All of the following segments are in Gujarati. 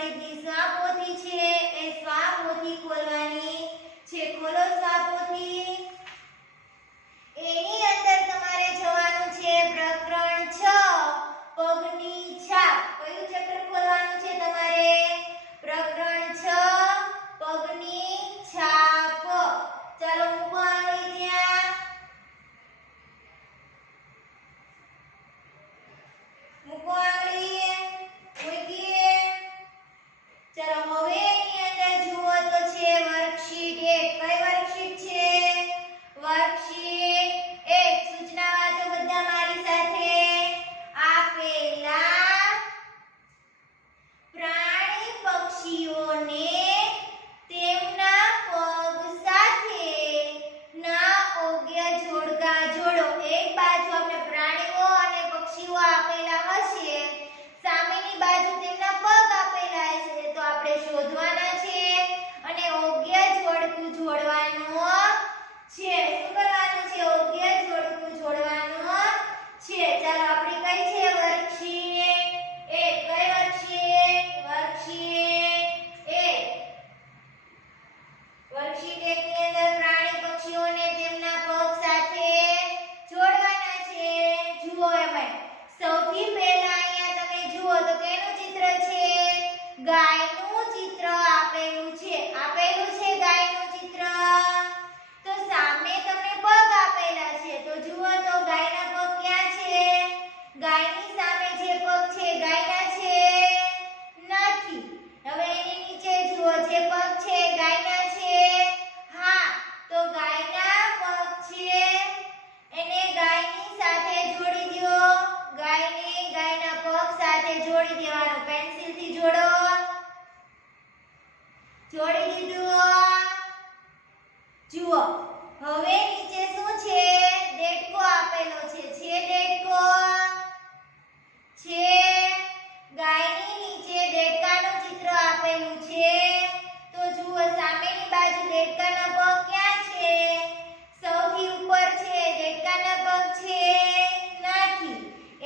ગણિતની સ્વાપોથી છે એ સ્વાપોથી ખોલવાની છે. ખોલો સ્વાપોથી. એની અંદર તમારે જવાનું છે પ્રકરણ 6 પગની છાપ. કયું ચેપ્ટર ખોલવાનું છે તમારે? પ્રકરણ 6 પગની છાપ. ચાલો મૂકો આંગળી ત્યાં. મૂકો આંગળી. મૂકી. ચાલો હવે એની અંદર જુઓ તો છે વર્કશીટ 1. કઈ વર્કશીટ છે? વર્કશીટ 1. સૂચના વાંચો બધા મારી સાથે. આપેલા પ્રાણી પક્ષીઓને તેમના પગ સાથે ના યોગ્ય જોડકા જોડો. એક બાજુ આપણે પ્રાણીઓ અને પક્ષીઓ આપેલા હશે, સામેની બાજુ તેમના પગ આપેલા હશે, તો આપણે શોધવાના છે અને યોગ્ય જોડકું જોડવાનું છે. શું કરવાનું છે? યોગ્ય જોડકું જોડવાનું છે. ચાલો આપણી કઈ છે વર્કશીટ 1. કઈ વર્કશીટ? વર્કશીટ 1. વર્કશીટ 1 ની અંદર પ્રાણી પક્ષીઓને તેમના પગ સાથે જોડવાના છે. જુઓ એમાં સૌથી પહેલા અહીંયા તમે જુઓ તો કેનું ચિત્ર છે? ગાયનું ચિત્ર આપેલું છે. આપેલું છે ગાયનું ચિત્ર. તો સામે તમને પગ આપેલા છે, તો જુઓ તો ગાયના પગ ક્યાં છે? ગાયની સામે જે પગ છે ગાયના છે? નથી. હવે એની નીચે જુઓ જે પગ છે ગાયના છે? હા. તો ગાયના પગ છે એને ગાયની સાથે જોડી દો. ગાયને ગાયના પગ સાથે જોડી દેવાનું. પેન્સિલથી જોડો. જોડી દીધું. જુઓ હવે નીચે શું છે? દેડકો આપેલો છે. છે દેડકો? છે. ગાયની નીચે દેડકાનું ચિત્ર આપેલું છે. તો જુઓ સામેની બાજુ દેડકાના પગ ક્યાં છે? સૌથી ઉપર છે. દેડકાના પગ છે? નથી.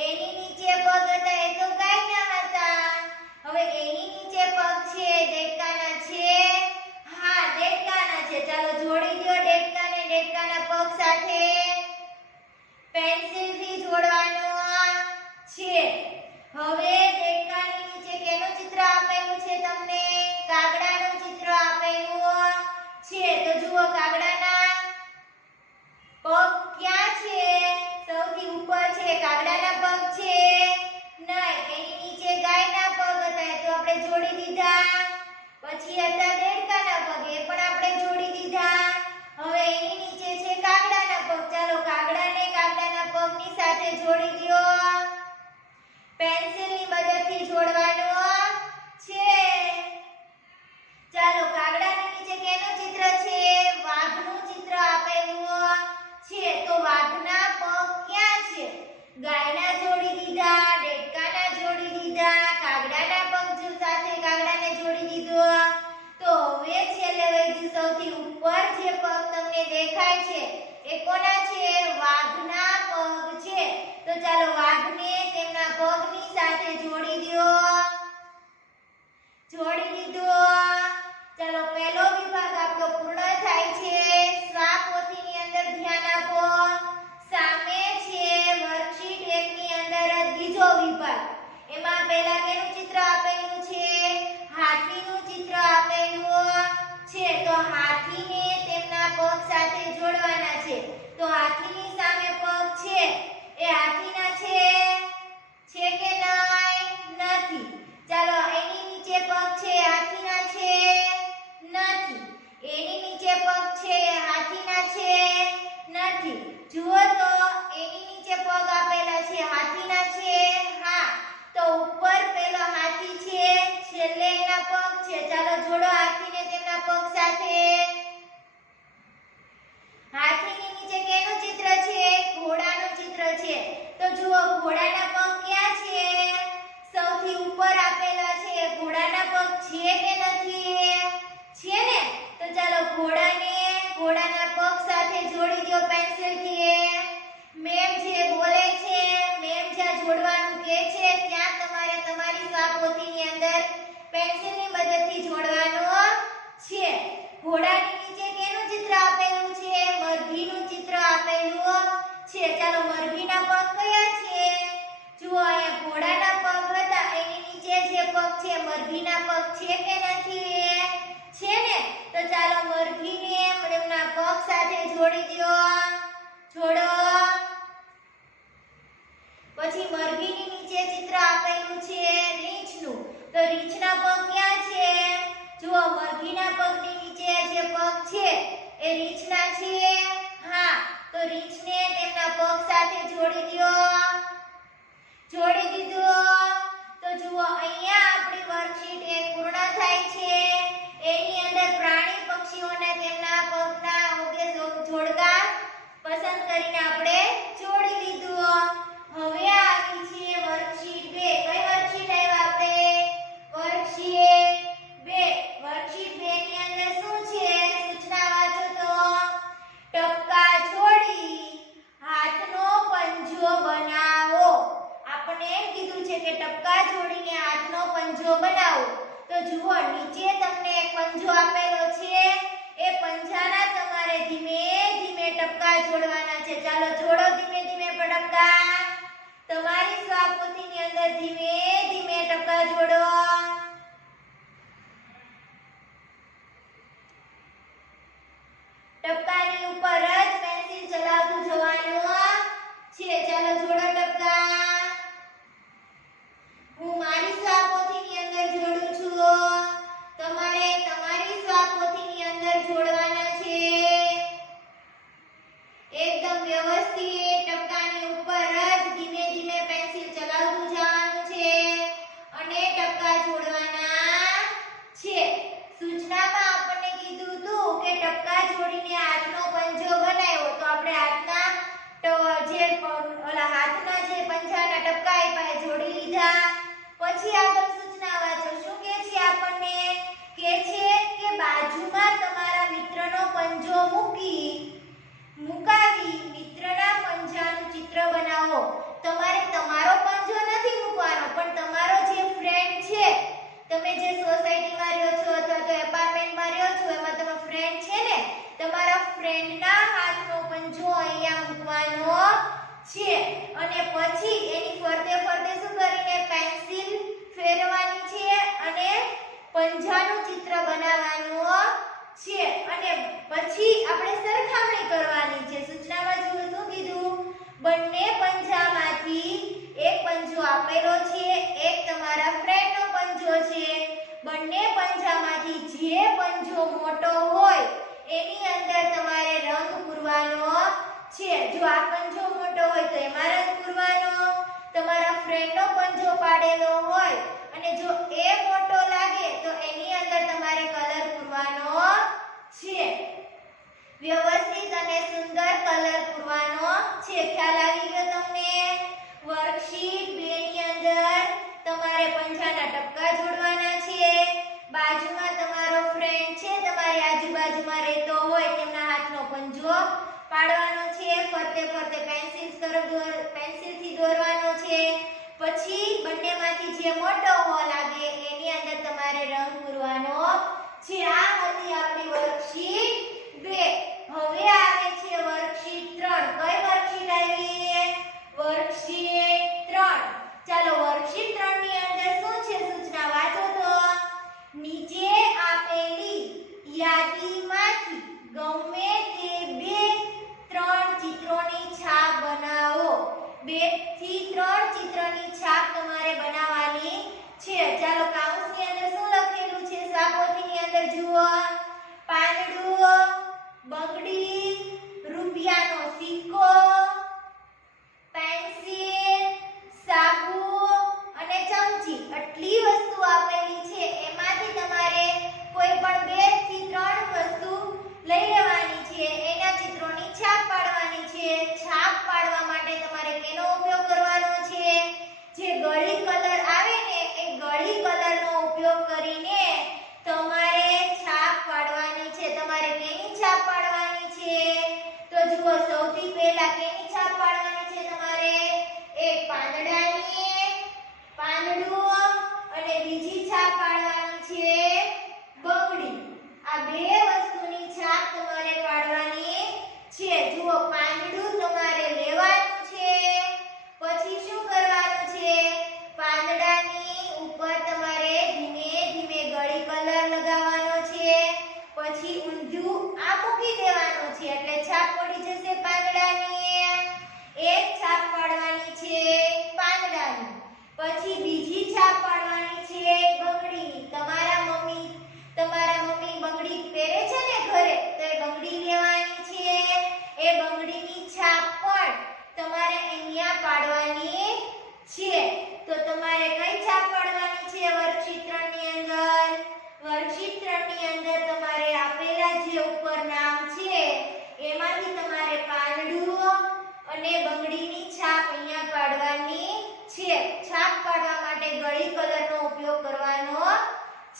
એની નીચે પગ હતા એ તો ગાયના હતા. હવે એની નીચે પગ છે દેડકાના છે? હા, દેડકાના છે. ચાલો જોડી દો દેડકાને દેડકાના પગ સાથે. પેન્સિલથી જોડવાનું છે. હવે દેડકાની નીચે કેનું ચિત્ર આપેલું છે તમને? કાગડાનું ચિત્ર આપેલું છે. તો જુઓ કાગડાના પગ ક્યાં છે? સૌથી ઉપર છે. કાગડાના પગ છે? નહીં. એની નીચે ગાયના પગ હતા તો આપણે જોડી દીધા. પછી હતા દેડકાના પગ, એ પણ આપણે જોડી દીધા. હવે એની નીચે છે કાગડાના પગ. ચાલો કાગડાને કાગડાના પગની સાથે જોડી દો. પેન્સિલની મદદથી જોડવાનું છે. ચાલો કાગડાની નીચે કેનું ચિત્ર છે? વાઘનું ચિત્ર આપેલું છે. તો વાઘના પગ ક્યાં છે? ગાયના જોડી દીધા, દેડકાના જોડી દીધા, કાગડાના પગ સાથે કાગડાને જોડી દીધો. તો હવે છેલ્લે વૈધું સૌથી ઉપર જે પગ તમને દેખાય છે એ કોના છે? વાઘના પગ છે. તો ચાલો વાઘને તેમના પગની સાથે જોડી દો. જોડી દીધો. ચાલો પહેલો વિભાગ આપણો પૂર્ણ થાય છે. સ્વાપોથીની અંદર ધ્યાન આપો. સામે છે વર્કશીટ 1 ની અંદર બીજો વિભાગ. એમાં પહેલા કેનું ચિત્ર આપેલું છે? હાથીનું ચિત્ર આપેલું છે. તો હાથીને તેમના પગ સાથે જોડવાના છે. તો હાથીની સામે પગ છે એ હાથીના છે? છે કે નહીં? નથી. ચાલો એની નીચે પગ છે હાથીના છે? નથી. એની નીચે પગ છે હાથીના છે? નથી. જુઓ તો એની નીચે પગ આપેલા છે હાથીના છે? હા. તો ઉપર પેલો હાથી છે, છેલ્લે એના પગ છે. ચાલો જોડો હાથીને તેમના પગ સાથે. હાથીની નીચે કેનું ચિત્ર છે? ઘોડાનું ચિત્ર છે. તો જુઓ ઘોડાના પગ ક્યાં છે? સૌથી ઉપર આપેલા છે. ઘોડાના પગ છે કે નથી? છે ને? તો ચાલો ઘોડાને ઘોડાના પગ સાથે જોડી દો પેન્સિલથી. મેમ જે બોલે છે, મેમ જ્યાં જોડવાનું કહે છે ત્યાં તમારે તમારી સ્વાપોથીની અંદર પેન્સિલ મરઘીના પગ છે કે નથી? છે ને? તો ચાલો મરઘીને એમના પગ સાથે જોડી દો. જોડો. પછી મરઘીની નીચે ચિત્ર આપેલું છે રીંછનું. તો રીંછના પગ ક્યાં છે? જુઓ, મરઘીના પગની નીચે જે પગ છે એ રીંછના છે. હા, તો રીંછને તેમના પગ સાથે જોડી દો. જોડી દીધું. તો જુઓ, અહીંયા આપણી વર્કશીટ 1 પૂર્ણ થાય છે. એની અંદર પ્રાણી પક્ષીઓને તેમના પગના જોડકા પસંદ કરીને આપણે જોડી લીધું. હવે આવી છે વર્કશીટ 2. કઈ વર્કશીટ આવ્યા આપણે? વર્કશીટ 2. વર્કશીટ 2 ની અંદર શું છે? સૂચના વાંચો તો. ટપકા જોડી હાથનો પંજો બનાવો. આપણે કીધું છે કે ટપકા જોડીને હાથનો પંજો બનાવો. તો જુઓ, નીચે તમને એક પંજો આપેલો છે. એ પંજાના તમારે ધીમે ધીમે ટપકા જોડવાના છે. ચાલો જોડો ધીમે ધીમે ટપકા. તમારી સ્વાપોથીની અંદર ધીમે ધીમે ટપકા જોડો. ટપકાની ઉપર જ પેન્સિલ ચલાવતું જવાનું છે. ચાલો જોડો ટપકા. હું મારી સ્વાપોથીની અંદર જોડું છું. તમારે તમારી સ્વાપોથીની અંદર જોડવાના છે. એકદમ વ્યવસ્થિત ટપકાની ઉપર જ ધીમે ધીમે પેન્સિલ ચલાવતું જવાનું છે અને ટપકા જોડવાના છે. સૂચનામાં આપણને કીધું હતું કે ટપકા જોડીને હાથનો પંજો બનાવ્યો. તો આપણે હાથના જે પંજાના ટપકા આપ્યા જોડી લીધા. પછી આગળ સૂચના વાંચો. શું કહે છે આપણને? કહે છે કે બાજુમાં તમારા મિત્રનો પંજો મુકાવી મિત્રના પંજાનું ચિત્ર બનાવો. તમારે તમારો પંજો નથી મૂકવાનો, પણ તમારો જે ફ્રેન્ડ છે, તમે જે સોસાયટીમાં રહ્યો છો અથવા તો એપાર્ટમેન્ટમાં રહ્યો છો, એમાં તમારો ફ્રેન્ડ છે ને, તમારા ફ્રેન્ડના હાથનો પંજો અહીંયા મૂકવાનો છે. અને પછી એની ફરતે ફરતે શું કરીને પેન્સિલ ફેરવવાની છે અને પંજાનું ચિત્ર બનાવવાનું છે. અને પછી આપણે સરખામણી કરવાની છે. સૂચનામાં શું કીધું? બંને પંજામાંથી એક પંજો આપેલો છે, એક તમારા ફ્રેન્ડનો પંજો છે. બંને પંજામાંથી જે પંજો મોટો હોય એની અંદર તમારે રંગ પૂરવાનો છે. જો આ પંજો મોટો હોય તો એમાં રંગ પૂરવાનો. તમારા ફ્રેન્ડનો પંજો પાડેલો હોય અને જો એ મોટો લાગે તો એની અંદર તમારે કલર પૂરવાનો છે. વ્યવસ્થિત અને સુંદર કલર પૂરવાનો છે. ખ્યાલ આવી ગયો તમને? વર્કશીટ 2 ની અંદર તમારે પંજાના ટપકા જોડવાના છે. બાજુમાં તમારો ફ્રેન્ડ છે, તમારી આજુબાજુમાં રહેતો હોય, તેમના હાથનો પંજો પાડવાનો છે. ફરતે ફરતે પેન્સિલથી દોરવાનો છે. પછી બંનેમાંથી જે મોટો લાગે એની અંદર તમારે રંગ પૂરવાનો છે. આ હતી આપણી વર્કશીટ 2. હવે આવે છે વર્કશીટ 3. કઈ વર્કશીટ આવી? વર્કશીટ 3. ચાલો વર્કશીટ 3 ની અંદર શું છે? સૂચના વાંચો તો. નીચે આપેલી યાદીમાંથી ગમે તે 2-3 ચિત્રોની છાપ બનાવો. 2 થી 3 ચિત્રની છાપ તમારે બનાવવાની છે. ચાલો કાઉન્સની અંદર શું લખેલું છે? સ્વાપોથીની અંદર જુઓ. પાંદડું, બંગડી, રૂપિયાનો સિક્કો, પેન્સિલ, સાબુ અને ચમચી. આટલી વસ્તુ આપેલી છે. એમાંથી તમારે કોઈ પણ 2 થી 3 વસ્તુ લઈ લેવાની છે. એના ચિત્રોની છાપ પાડવાની છે. છાપ પાડવા માટે તમારે કેનો ઉપયોગ કરવાનો છે? જે ગળી કલર આવે ને, એ ગળી કલરનો ઉપયોગ કરીને તમારે છાપ પાડવાની છે. તમારે કેની છાપ પાડવાની છે?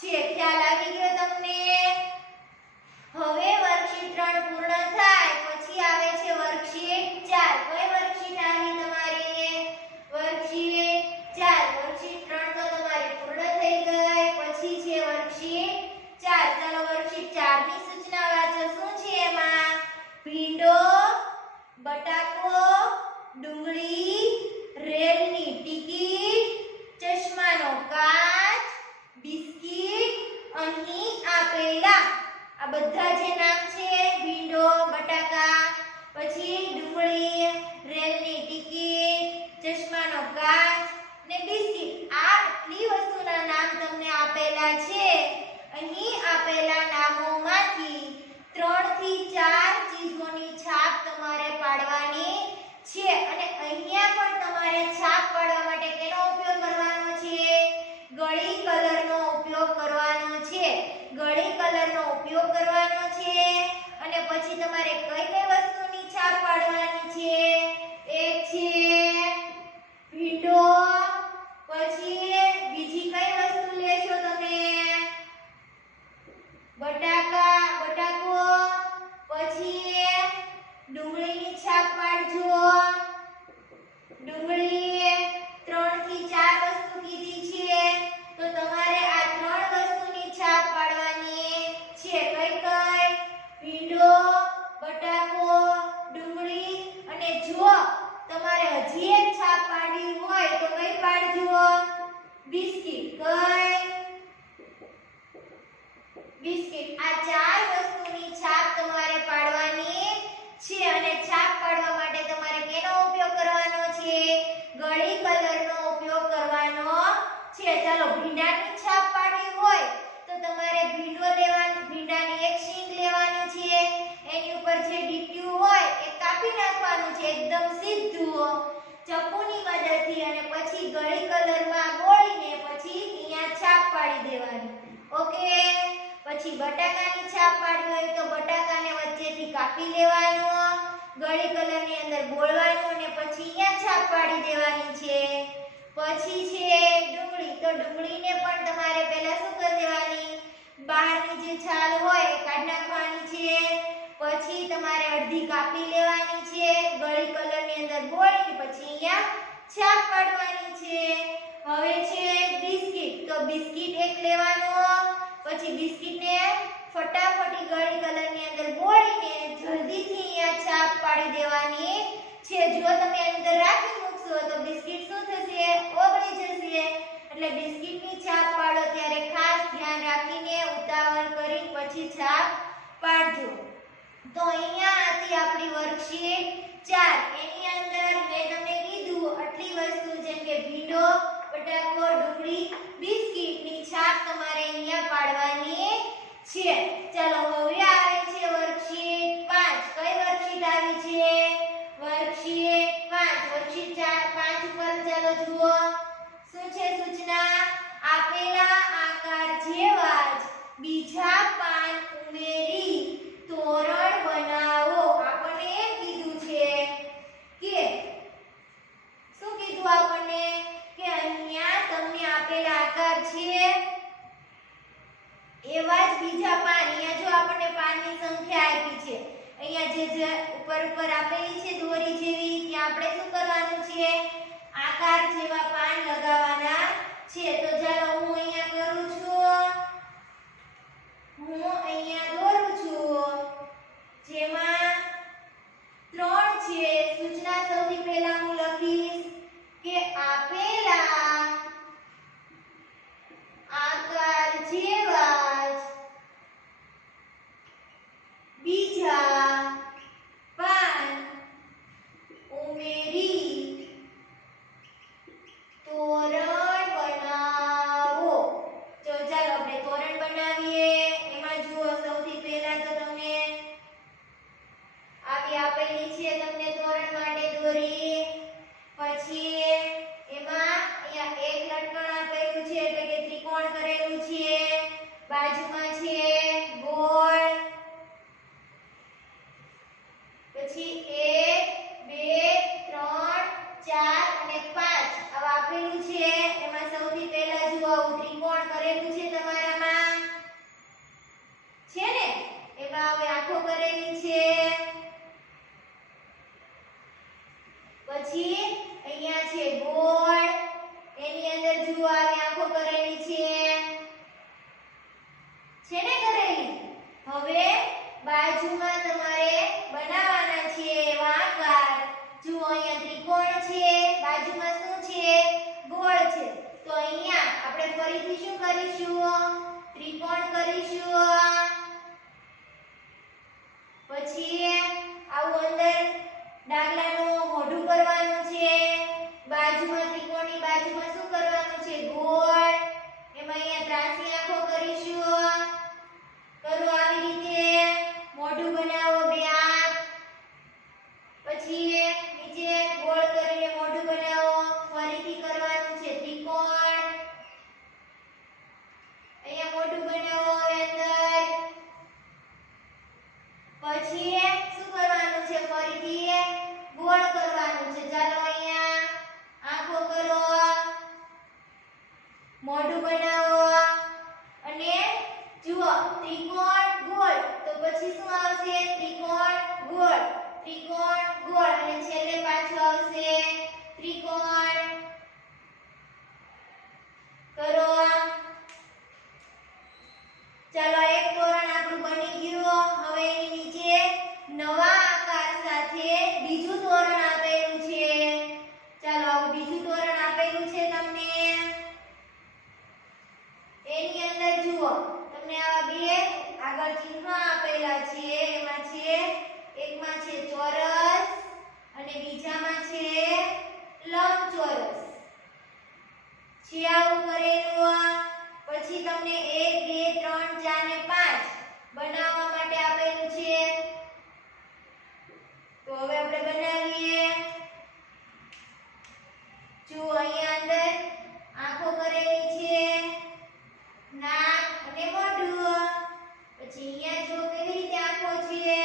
છે. ખ્યાલ આવી ગયો તમને? હવે વર્કશીટ 3 પૂર્ણ થાય પછી આવે છે વર્કશીટ 4. કઈ વર્કશીટ આવી તમારી? વર્કશીટ 4. વર્કશીટ 3 તો તમારી પૂર્ણ થઈ ગઈ. પછી છે વર્કશીટ 4. ચાલો વર્કશીટ 4 ની સૂચના વાંચો. શું છે એમાં? ભીંડો, બટાકો, ડુંગળી, રેલની ટિકિટ, ચશ્માનો કાચ, બિસ્કિટ અહીં આપેલા. આ બધા જે નામ છે ભીંડો, બટાકા, પછી ડુંગળી, રેલની ટિકિટ, ચશ્માનો કાચ ને બિસ્કિટ, આ આટલી વસ્તુના નામ તમને આપેલા છે. અહીં આપેલા નામોમાંથી 3 થી 4 ચીજોની છાપ તમારે પાડવાની છે. અને અહીંયા પણ તમારે છાપ પાડવા માટે કેનો ઉપયોગ કરવાનો છે? ગળી કલરનો ઉપયોગ કરવાનો છે. ગળી કલરનો ઉપયોગ કરવાનો છે. અને પછી તમારે કઈ કઈ વસ્તુની છાપ પાડવાની છે? એક છે ભીંડો, પછી બીજી કઈ વસ્તુ લેશો તમે? બટાકો, પછી ડુંગળીની છાપ પાડજો. ડુંગળી 3 થી 4 વસ્તુ કીધી છે તો તમારે આ 3 વસ્તુની છાપ પાડવાની છે. કઈ કઈ? ભીંડો, બટાકો, ડુંગળી. અને જો તમારે હજી એક છાપ પાડવી હોય તો કઈ પાડજો? બિસ્કિટ. કઈ? બિસ્કિટ. આ 4 વસ્તુની છાપ તમારે પાડવાની છે. અને છાપ પાડવા માટે તમારે કેનો ઉપયોગ કરવાનો છે? ગળી કલરનો ઉપયોગ કરવાનો છે. ચાલો ભીંડાની છાપ પાડવી હોય તો તમારે ભીંડો લેવાનો, ભીંડાની એક શીંગ લેવાની છે. એની ઉપર જે ડીટ્યું હોય એ કાપી નાખવાનું છે એકદમ સીધું ચપ્પુની મદદથી. અને પછી ગળી કલરમાં બોળીને પછી અહીંયા છાપ પાડી દેવાની. ઓકે. પછી બટાકાની છાપ પાડવી હોય તો બટાકાને વચ્ચેથી કાપી લેવાનું, ગળી કલરની અંદર બોળવાનું અને પછી અહીંયા છાપ પાડી દેવાની છે. પછી છે ડુંગળી. તો ડુંગળીને પણ તમારે પહેલા શું કરી દેવાની? બહારની જે છાલ હોય એ કાઢી નાખવાની છે. પછી તમારે અડધી કાપી લેવાની છે, ગળી કલરની અંદર બોળી પછી અહીંયા છાપ પાડવાની છે. હવે છે બિસ્કિટ. તો બિસ્કિટ એક લેવાનું, પછી બિસ્કિટને ફટાફટી ગળી કલરની અંદર બોળીને જલ્દીથી અહીંયા છાપ પાડી દેવાની છે. જો તમે અંદર રાખી મૂકશો તો બિસ્કિટ શું થશે? ઓગળી જશે. એટલે બિસ્કિટની છાપ પાડો ત્યારે ખાસ ધ્યાન રાખીને ઉતાવળ કરી પછી છાપ પાડજો. તો અહીંયા હતી આપણી વર્કશીટ 4. એની અંદર મેં તમને કીધું આટલી વસ્તુ જેમ કે ભીંડો, બટાકો, ડુંગળી, બિસ્કિટની છાપ તમારે અહીંયા પાડવાની છે. ચાલો હવે આવે છે વર્કશીટ 5. કઈ વર્કશીટ આવી છે? વર્કશીટ 5. વર્કશીટ 5 ઉપર ચાલો જુઓ. શું છે સૂચના? આપેલા આકાર જેવા જ બીજા પાન ઉમેરી તોરણ બનાવો. આપણને એમ કીધું છે કે શું કીધું આપણને? કે અહીંયા તમને આપેલા આકાર છે એવા જ બીજા પાન. અહીંયા જો આપણને પાનની સંખ્યા આપી છે, અહીંયા જે ઉપર આપેલી છે દોરી જેવી, ત્યાં આપણે શું કરવાનું છે? આકાર જેવા પાન લગાવવાના છે. તો ચાલો હું અહીંયા કરું છું. હું અહીંયા દોરું છું જેમાં 3 છે. સૂચના સૌથી પહેલા હું લખીશ કે આપેલા આકાર જેવા જ બીજા પાન ઉમેરી તોરણ બનાવો. તો ચાલો આપણે તોરણ બનાવીએ. એમાં જુઓ સૌથી પહેલા તો તમને આવી આપેલી છે તમને તોરણ માટે દોરી. પછી એમાં અહીંયા એક લટકણ આપેલું છે એટલે કે ત્રિકોણ કરેલું છે. બાજુમાં છે ગોળ. પછી 1 2 3 4 અને 5 આવા આપેલું છે. એમાં સૌથી પહેલા જુઓ આવું ત્રિકોણ કરેલું છે તમારામાં. એની અંદર જુઓ તમને આવા બે આગળ ચિહ્ન આપેલા છે એમાં છે એકમાં છે ચોરસ અને બીજામાં છે લંબચોરસ છે આવું કરેલું પછી તમને 1 2 3 4 ને 5 બનાવવા માટે આપેલું છે તો હવે આપણે બનાવીએ જો અહીંયા અંદર આંખો કરેલી છે નાક અને મોઢું પછી અહીંયા જો કેવી રીતે આંખો છે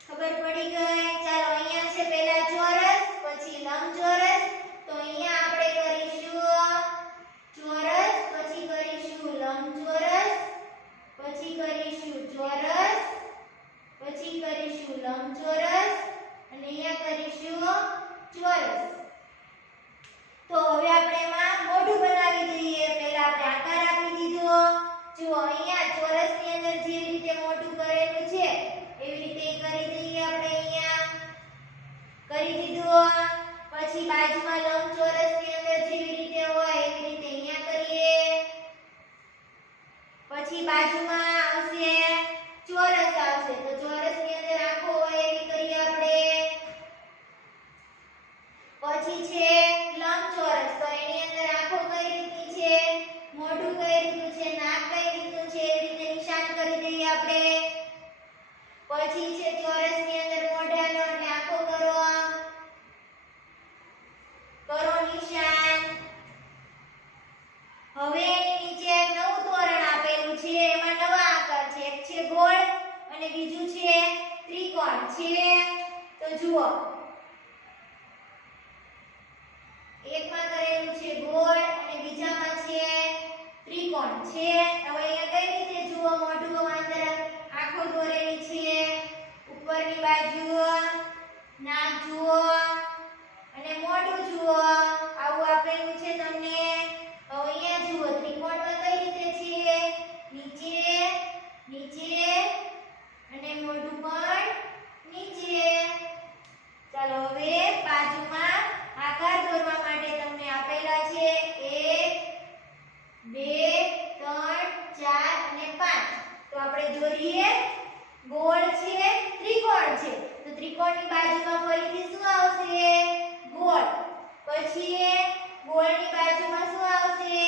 ખબર પડી ગઈ ચાલો અહીંયા છે પહેલા ચોરસ પછી લંબચોરસ તો અહીંયા આપણે કરીશું ચોરસ પછી કરીશું લંબચોરસ પછી કરીશું ચોરસ પછી કરીશું લંબચોરસ અને અહીંયા કરીશું ચોરસ તો હવે આપણે એમાં મોઢું બનાવી દઈએ પહેલા આપણે આકાર આપી દીધો જો અહીંયા ચોરસની અંદર જે રીતે મોઢું કરેલું છે એવી રીતે કરી દઈએ આપણે અહીંયા કરી દીધું પછી બાજુમાં લંબચોરસની અંદર જેવી રીતે હોય એવી રીતે અહીંયા કરીએ પછી બાજુમાં આવશે ચોરસ આવશે તો ચોરસની અંદર આંખો હોય એવી કરીએ આપણે પછી છે લંબચોરસ તો એની અંદર આંખો કઈ રીતની છે મોઢું કઈ રીતનું છે નાક કઈ રીતનું છે એવી રીતે નિશાન કરી દઈએ આપણે પછી છે ચોરસની અંદર મોઢાનો એટલે આંખો કરો નિશાન હવે એની નીચે એક નવું તોરણ આપેલું છે એમાં નવા આકાર છે એક છે ગોળ અને બીજું છે ત્રિકોણ છે તો જુઓ એકમાં કરેલું છે ગોળ અને બીજામાં છે ત્રિકોણ છે હવે અહીંયા કઈ રીતે જુઓ મોઢું અંદર આંખો દોરેલી છે ઉપરની બાજુ નાક જુઓ અને મોઢું જુઓ આવું આપેલું છે તમને હવે અહીંયા જુઓ ત્રિકોણમાં કઈ રીતે છે નીચે નીચે અને મોઢું પણ નીચે ચાલો હવે બાજુમાં આકાર દોરવા માટે તમને આપેલા છે 1 2 3 4 અને 5 તો આપણે દોરીએ ગોળ છે ત્રિકોણ છે તો ત્રિકોણની બાજુમાં ફરીથી શું આવશે ગોળ પછી ગોળની બાજુમાં શું આવશે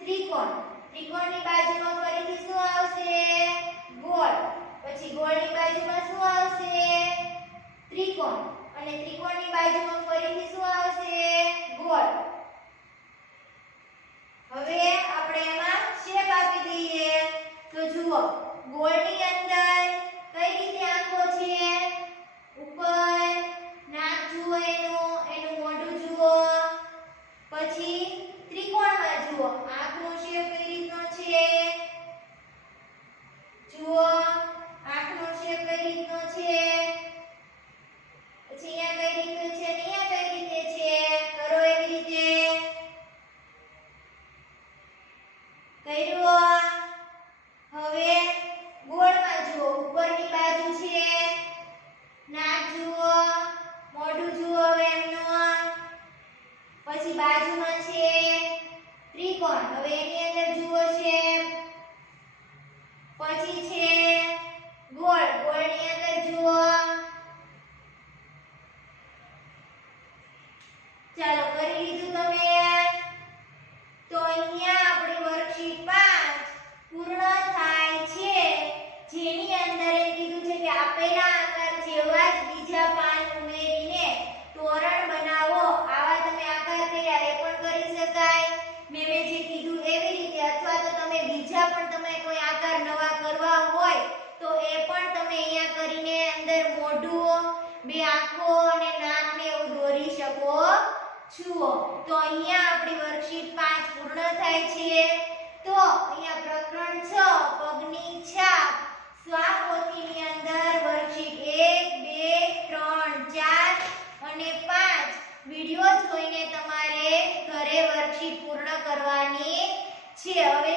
ત્રિકોણ ત્રિકોણની બાજુમાં ફરીથી શું આવશે ગોળ પછી ગોળની બાજુમાં શું આવશે ત્રિકોણ અને ત્રિકોણની બાજુમાં ફરીથી શું આવશે ગોળ હવે આપણે એમાં શેપ આપી દઈએ તો જુઓ ગોળની અંદર કઈ રીતે આંખો છે ઉપર નાક જુઓ એનું મોઢું જુઓ પછી ત્રિકોણમાં જુઓ આંખનો શેપ કઈ રીતનો છે જુઓ આંખનો શેપ કઈ રીતનો છે પછી અહીંયા કઈ રીતે છે ને અહીંયા કઈ રીતે છે કરો એવી રીતે કર્યું હવે ગોળમાં જુઓ ઉપરની બાજુ છે નાક જુઓ મોઢું જુઓ હવે એમનું પછી બાજુમાં છે ત્રિકોણ હવે એની અંદર જુઓ છે પછી છે ગોળ ગોળની અંદર જુઓ ચાલો કરી લીધું તમે તો અહીંયા આપણી વર્કશીટ 5 પૂર્ણ થાય છે જેની અંદર એ કીધું છે કે આપેલા આકાર જેવા જ બીજા પાન ઉમેરીને તોરણ બનાવો આવા તમે આકાર કર્યા એ પણ કરી શકાય મેં જે કીધું એવી રીતે અથવા તો તમે બીજા પણ તમે કોઈ આકાર નવા કરવા હોય તો એ પણ તમે અહીંયા કરીને અંદર મોઢું બે આંખો અને નાકને એવું દોરી શકો છો તો અહીંયા આપણી વર્કશીટ 5 પૂર્ણ થાય છે તો અહીંયા પ્રકરણ 6 પગની છાપ સ્વાપોથીની અંદર વર્કશીટ 1 2 3 4 અને 5 વિડિયો જોઈને તમારે ઘરે વર્કશીટ પૂર્ણ કરવાની છે હવે